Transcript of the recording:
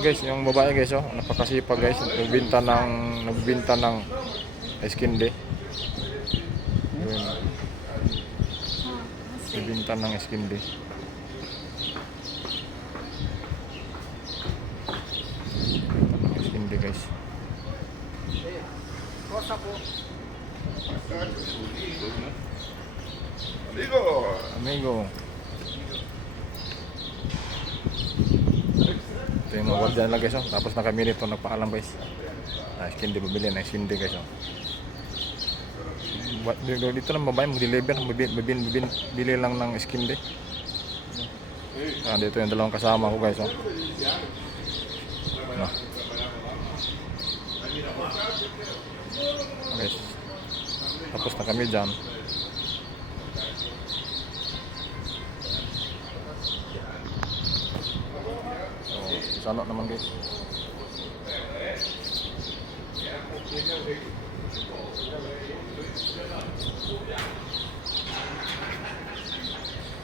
Guys, yung babae guys, oh, napakasipag guys. Nagbinta ng nagbinta ng ice candy. Yun. Nagbinta ng ice candy. Ice candy guys. Amigo! Amigo. Ito yung mga guardian lang guys, oh. Tapos nakamili ito, nagpaalam guys. Ah, candy, bumili na candy guys, oh. Dito, lang babae, mag-deliver, bibili, bibili, bibili, bili lang ng ice candy. Ah, dito yung dalawang kasama ko guys, oh. Ah. Guys, tapos na kami dyan. sa anak naman guys.